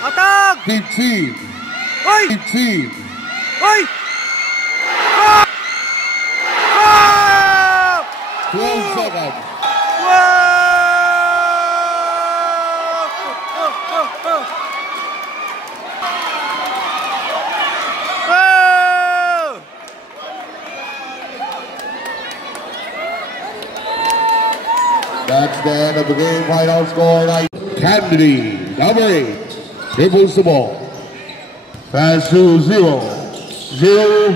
Atag! 15. Oy! 15. Oy! Ah! Ah! 12 seconds. Wow! That's the end of the game. Final score, Kennedy, number 8, dribbles the ball. Pass to 0. 0,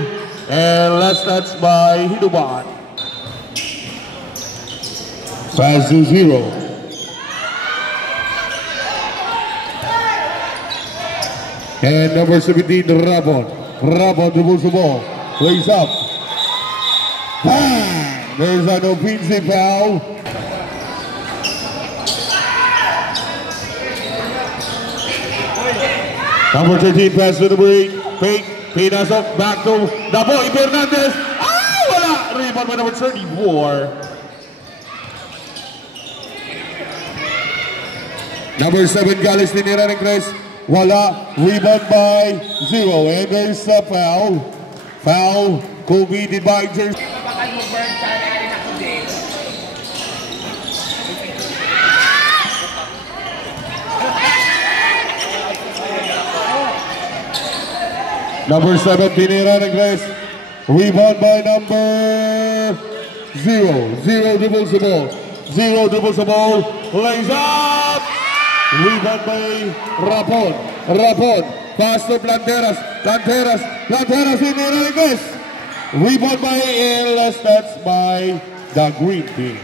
and last touch by Hiduban. Pass to 0. And number 17, Rabon. Rabon dribbles the ball. Plays up. Bang! There's an offensive foul. Number 13, pass to the break. Fake. Pinasok. Back to Daboy Fernandez. Ah! Wala! Rebound by number 34. Number 7, Galis tinira ng Chris. Wala. Rebound by 0. And there's a foul. Foul. Committed by Jersey. Number 7, tinira ng Chris. Rebound by number 0. 0 dribbles the ball. 0 dribbles the ball. Lays up. Rebound by Rapon. Rapon. Pass to Planteras. Planteras. Planteras tinira ng Chris. Rebound by LS. That's by the Green Team.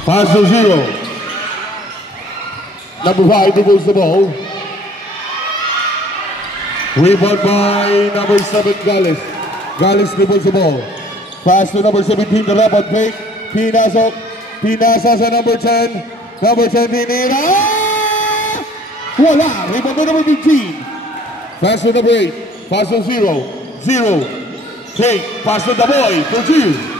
Pass to 0. Number 5 dribbles the ball. Rebound by number 7, Galis. Galis dribbles the ball. Pass to number 17, the Rabat fake. Pinasok. Pinasa sa number 10. Number 10, tinira. Wala. Rebound by number 15. Pass to number 8. Pass to 0. 0. Take. Pass to the boy for 2.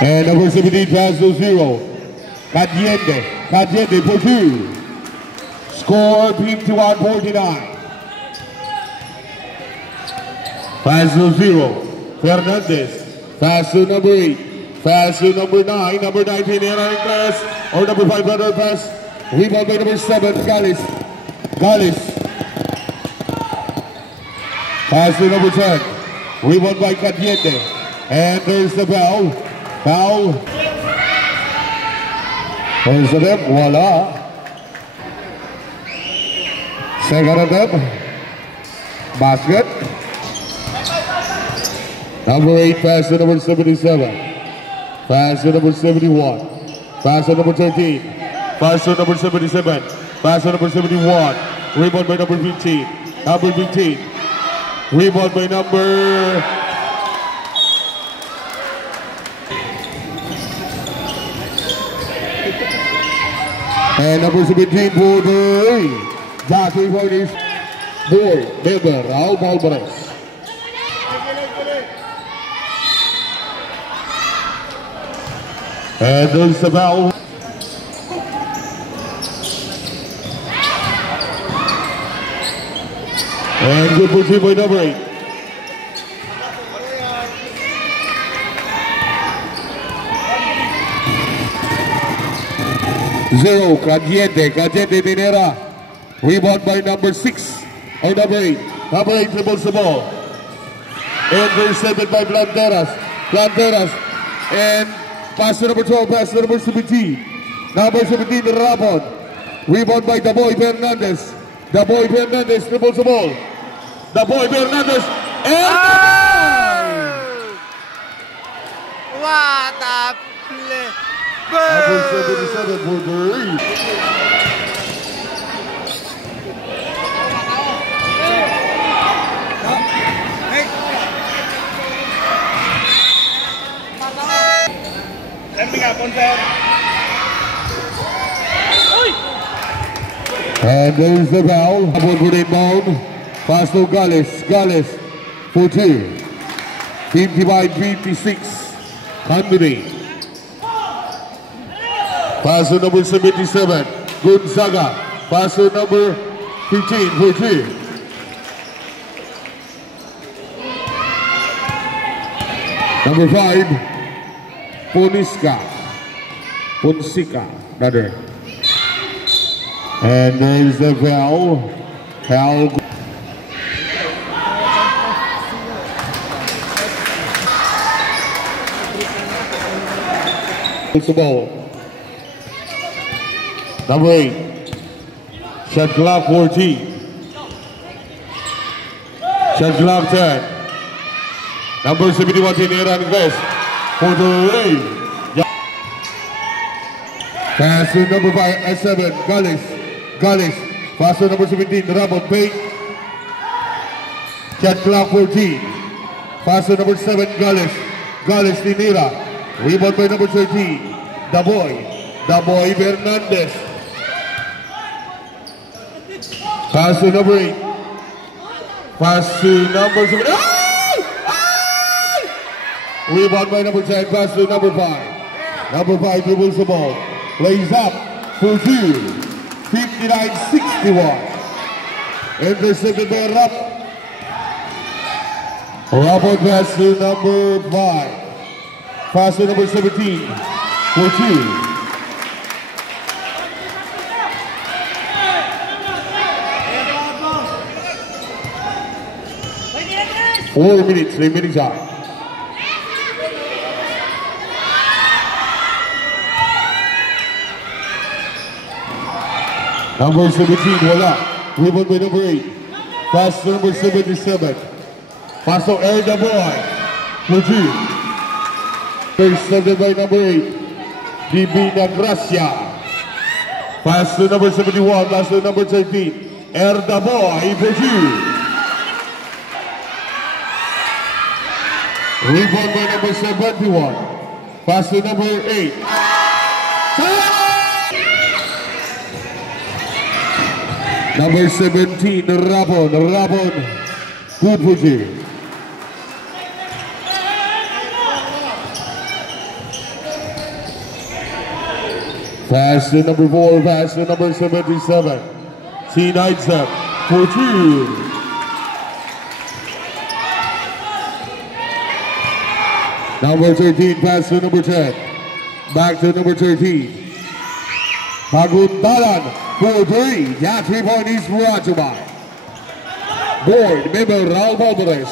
And number 17 pass to 0. Cadiente. Cadiente for 2. Score 51-49. Pass to 0. Fernandez. Pass to number 8. Pass to number 9. Number 19 in class. Or number 5 brother pass. Rebound by number 7. Galis. Galis. Pass to number 10. Rebound by Cadiente. And there's the foul. Foul. There's the attempt. Voila. Second attempt. Basket. Number 8 pass to number 77. Pass to number 71. Pass to number 13. Pass to number 77. Pass to number 71. Rebound by number 15. Number 15. Rebound by number... And number 17 for the Jackie Fortis. Boy, member, Raul Balbares. And there's the foul. And good for 2 by number 8. Zero, Cadiente tinira. Rebound by number 6 or number 8. Number 8 dribbles the ball. Intercepted by Planteras. Planteras. And pass to number 12, pass to number 17. Number 17, Rabon. Rebound by Daboy Fernandez. Daboy Fernandez dribbles the ball. Daboy Fernandez. And what a play! number 77 for the lead. And there's the foul. Upon for the inbound. Pass to Gales. Gales for 2. 55-56. Candidate. Pass to number 77. Gonzaga. Pass to number 15 for 2. Number 5. Fonseca, rather. And there's the foul. Foul. It's the ball. Number 8. Shot clock 14. Shot clock 10. Number 71 Tinira Ingles for the lead. Pass to number 7, Gales. Pass to number 17, Ramon Payne. Shot clock 14. Pass to number 7, Gales. Tinira. Rebound by number 13, Daboy Fernandez. Pass to number 8. Pass to number 7. Rebound by number 10. Pass to number 5. Number 5 dribbles the ball. Plays up for 2. 59-61. Intercepted by Rap. Rapon pass to number 5. Pass to number 17 for 2. Four minutes remaining time. Number 17, wala. Rebound by number 8. Pass to number 77. Pass to Air the Boy for 2. Intercepted by number 8, Divina Gracia. Pass to number 71, pass to number 13, Erda Boy for 2. Rebound by number 71, pass to number 8. Number 17, Rabon, good for 2. Pass to number 4, pass to number 77. T. Knightsep for 2. Number 13, pass to number 10. Back to number 13. Magundalan for 3. That 3-point is brought to by Board member Raul Balderes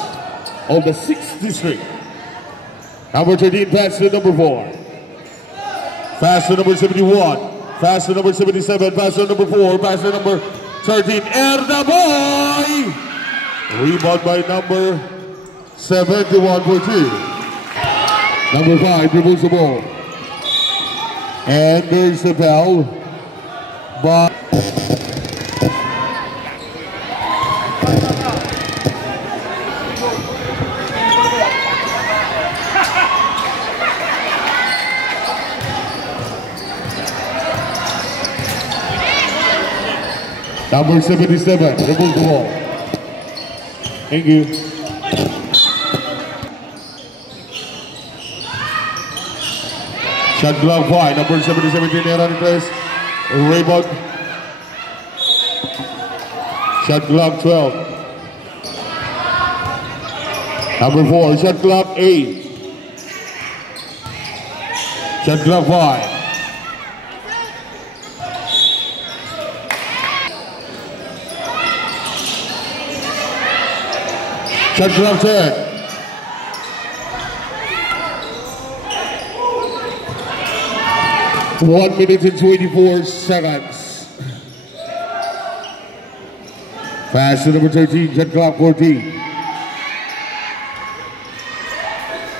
of the 6th District. Number 13, pass to number 4. Pass to number 71, pass to number 77, pass to number 4, pass to number 13, Erda Boy! Rebound by number 71 for 2. Number 5 dribbles the ball. And there's the foul. But number 77, dribbles the ball. Thank you. Shot clock 5, number 77, Tinira Ingles. Rebound. Shot clock 12. Number 4, shot clock 8. Shot clock 5. Shot clock 10. One minute and 24 seconds. Pass to number 13, shot clock 14.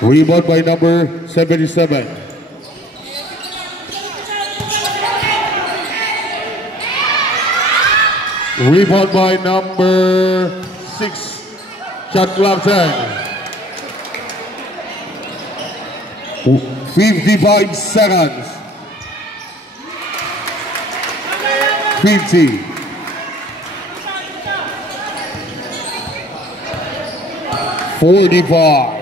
Rebound by number 77. Rebound by number 6. Shot clock 10. 55 seconds. 50, 45.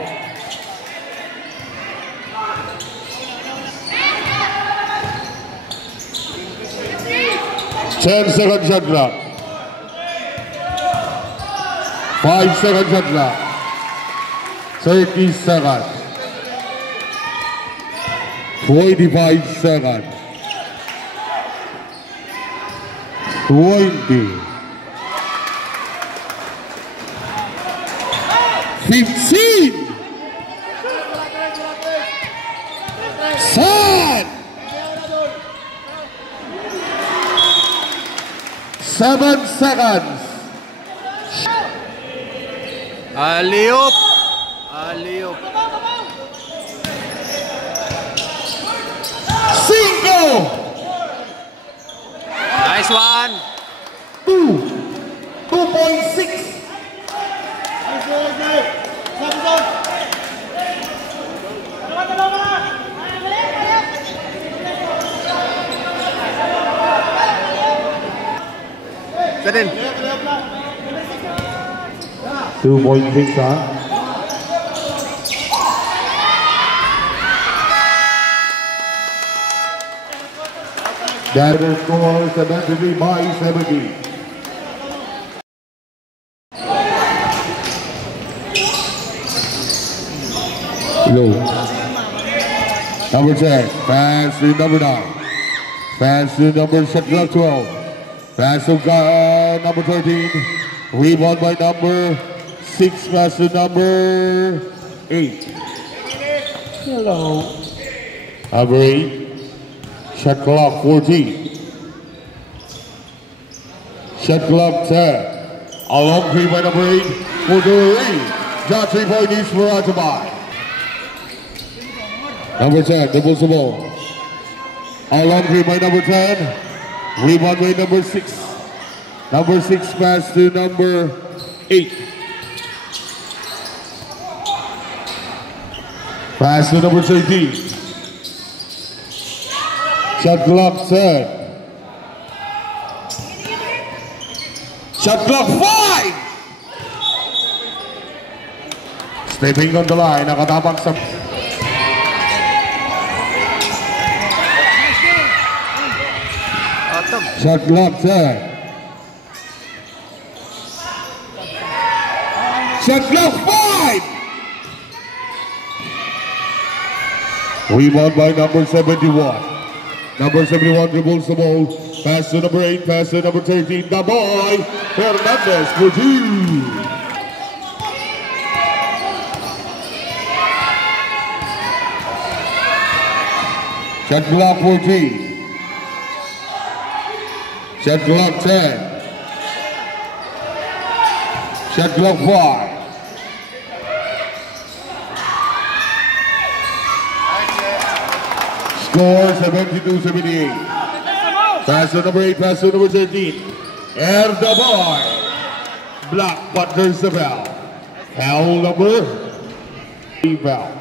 10-second shot clock. 5-second shot clock. 30 seconds. 45 seconds. 20. 15. 7 seconds. Alley-oop. Alley-oop. 5. Nice one. 2.6. Ganun. 2.6, ha? That is score 73 by 70. Low. Number 10, pass to number 9. Pass to number 12. Pass to number 13. Rebound by number 6. Pass to number 8. Hello. Number 8. Shot clock 14. Shot clock 10. A long three by number 8 for the lead. John 3-point is for Atabai. Number 10, doubles the ball. A long three by number 10. Rebound by number 6. Number 6 pass to number 8. Pass to number 13. Shot clock 10. Shot clock 5. Stepping on the line, nakatabak sa... Shot clock 10. Shot clock 5. Rebound by number 71. Number 71 dribbles the ball. Pass to number 8, pass to number 13. The boy, Hernandez for 2. Shot clock 14. Shot clock 10. Shot clock 5. Score 72-78. Pass to number 8, pass to number 13. And the boy. Block butters the bell. Foul number 3 foul.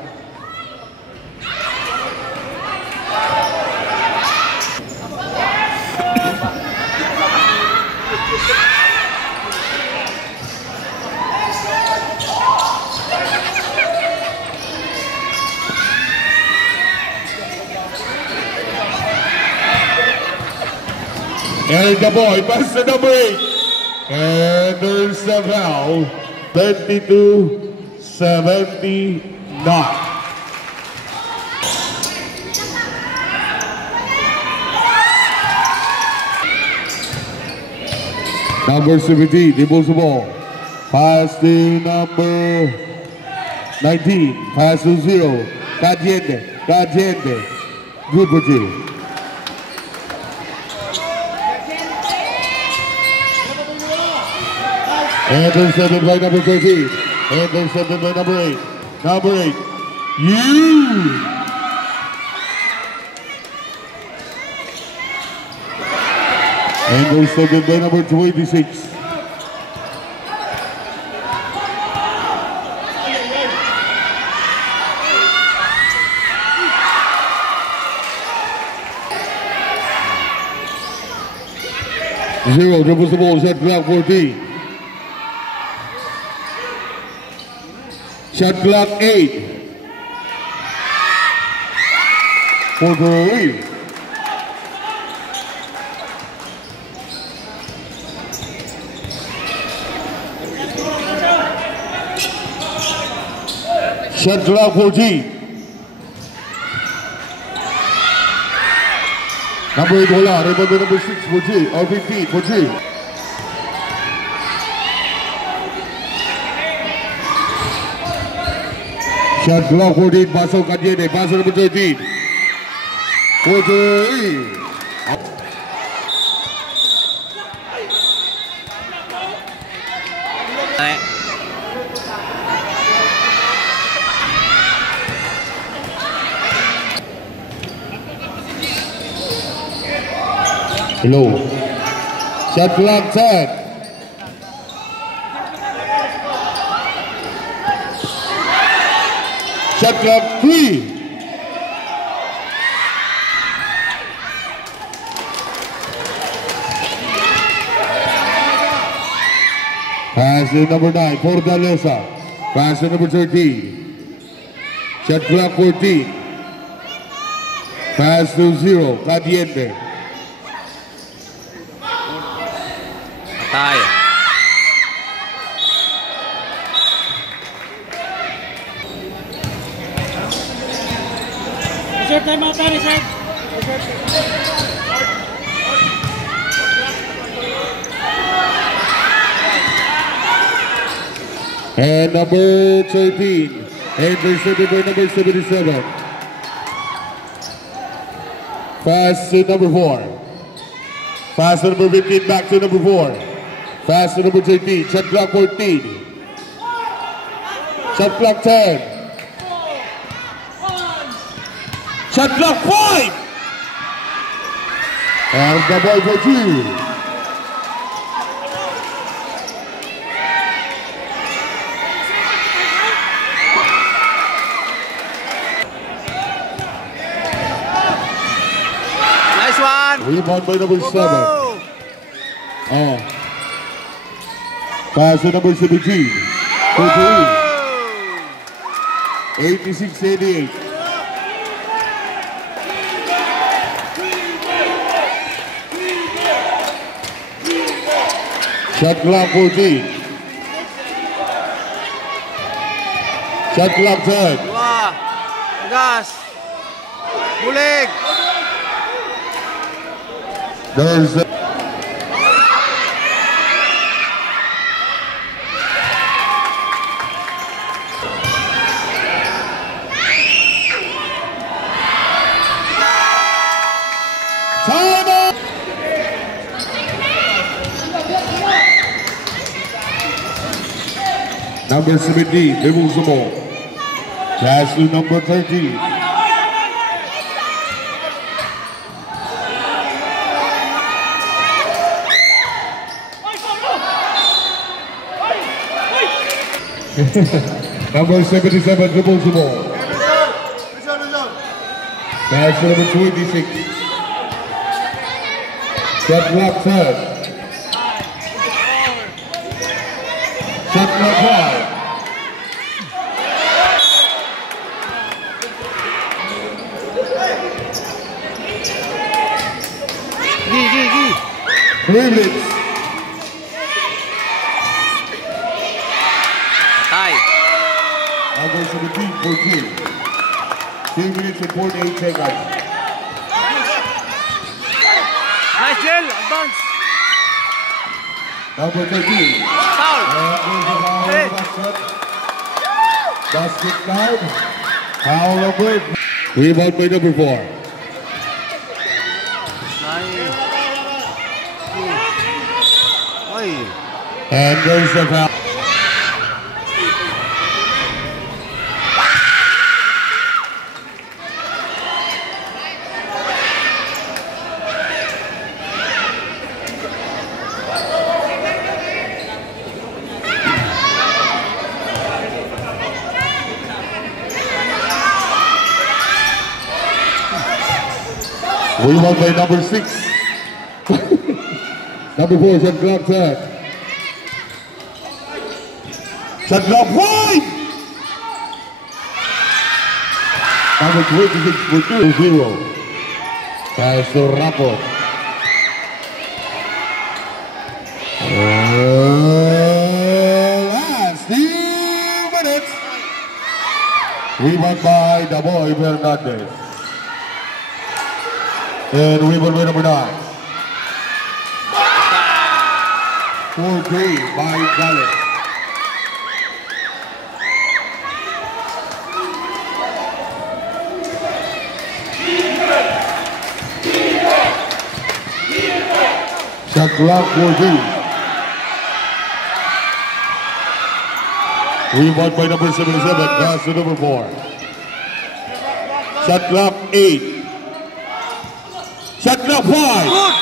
And the boy, pass to number 8. And there's the foul. 32-79. Number 17, dribbles the ball. Pass to number 19. Pass to 0. Cadiente. Good for you. Intercepted by number 13. Intercepted by number 8. Number 8. You. Intercepted by number 26. Zero dribbles the ball, set clock 14. Shot clock 8. For the lead. Shot clock 14. Number 8 wala. Rebound to number 6 for G. Or 15 for G. Shot clock 14. Pasok Kanyene. Pasok number 13. For the lead. Hello. Shot clock 10. Shot clock 3. Pass to number 9, Fortaleza. Pass to number 13. Shot clock 14. Pass to 0, Caliente. Patay. Reserve time out, reserve. And number 13, intercepted by number 77. Pass to number 4. Pass to number 15, back to number 4. Pass to number 13, shot clock 14. Shot clock 10. Shot clock 5. And the ball for 2. Nice one. Rebound by number 7. Go. Oh. Pass to number 17. For 3. 86-88. Shot clock 14. Shot clock 10. Wah. Gas. Bulig. There's the time out. Number 17, dribbles the ball. Pass to number 13. Number 77 dribbles the ball. Pass to number 26. Shot clock 10. Shot clock 5. Gi. 3 minutes. Patay. Number 17 for 2. 3 minutes and 48 seconds. Nice, Jel. Advance. Number 13. Foul. Hey. Basket count. Foul number. Rebound by number 4. Nice. Oy. And there's the foul. Rebound by number 6. Number 4, shot clock 10. Shot clock 5. Number 26 for 2-0. Pass to Rapot. Last 2 minutes. Rebound by the boy Fernandez. And rebound by number 9. 4-3 by Gales. Shot clock 4-3. Rebound by number 77, pass to number 4. Shot clock 8. Shot clock 5.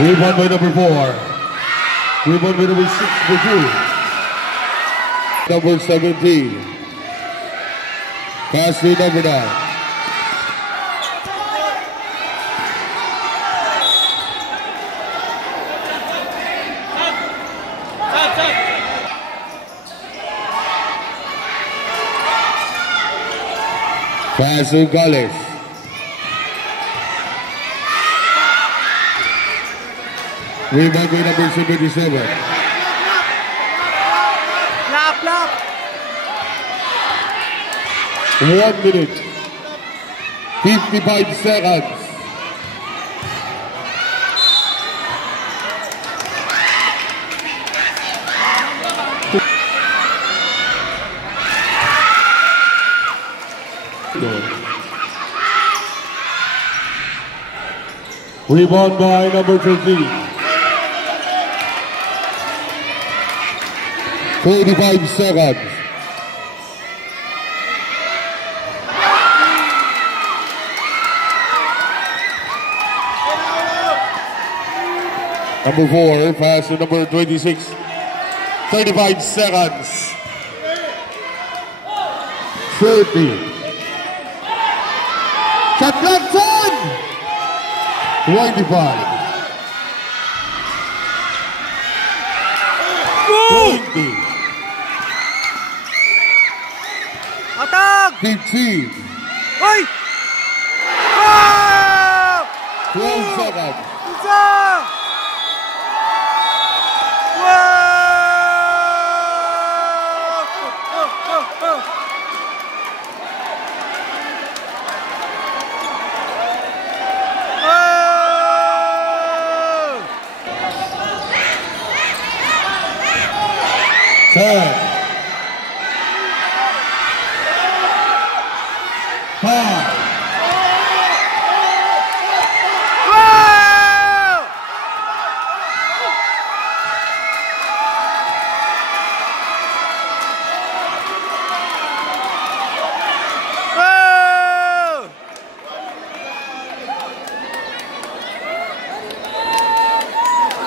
Rebound by number 4. Rebound by number 6 for 2. Number 17. Pass to number 9. Pass to Gales. Rebound by number 77. Lap, lap. 1 minute. 55 seconds. Rebound by number 13. 45 seconds. Number 4, pass to number 26. 35 seconds. 30. Shot clock 10. 25. 20. Attack! 15. Oy! Ah! 12 seconds. Isa! Wow! Ten. 5. Wow! Wow!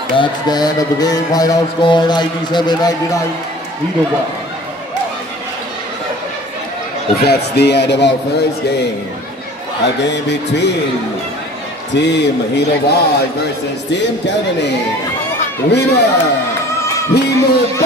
That's the end of the game. Final score 97-99. That's the end of our first game. A game between Team Hinoval versus Team Kelvin. Winner, Hinoval!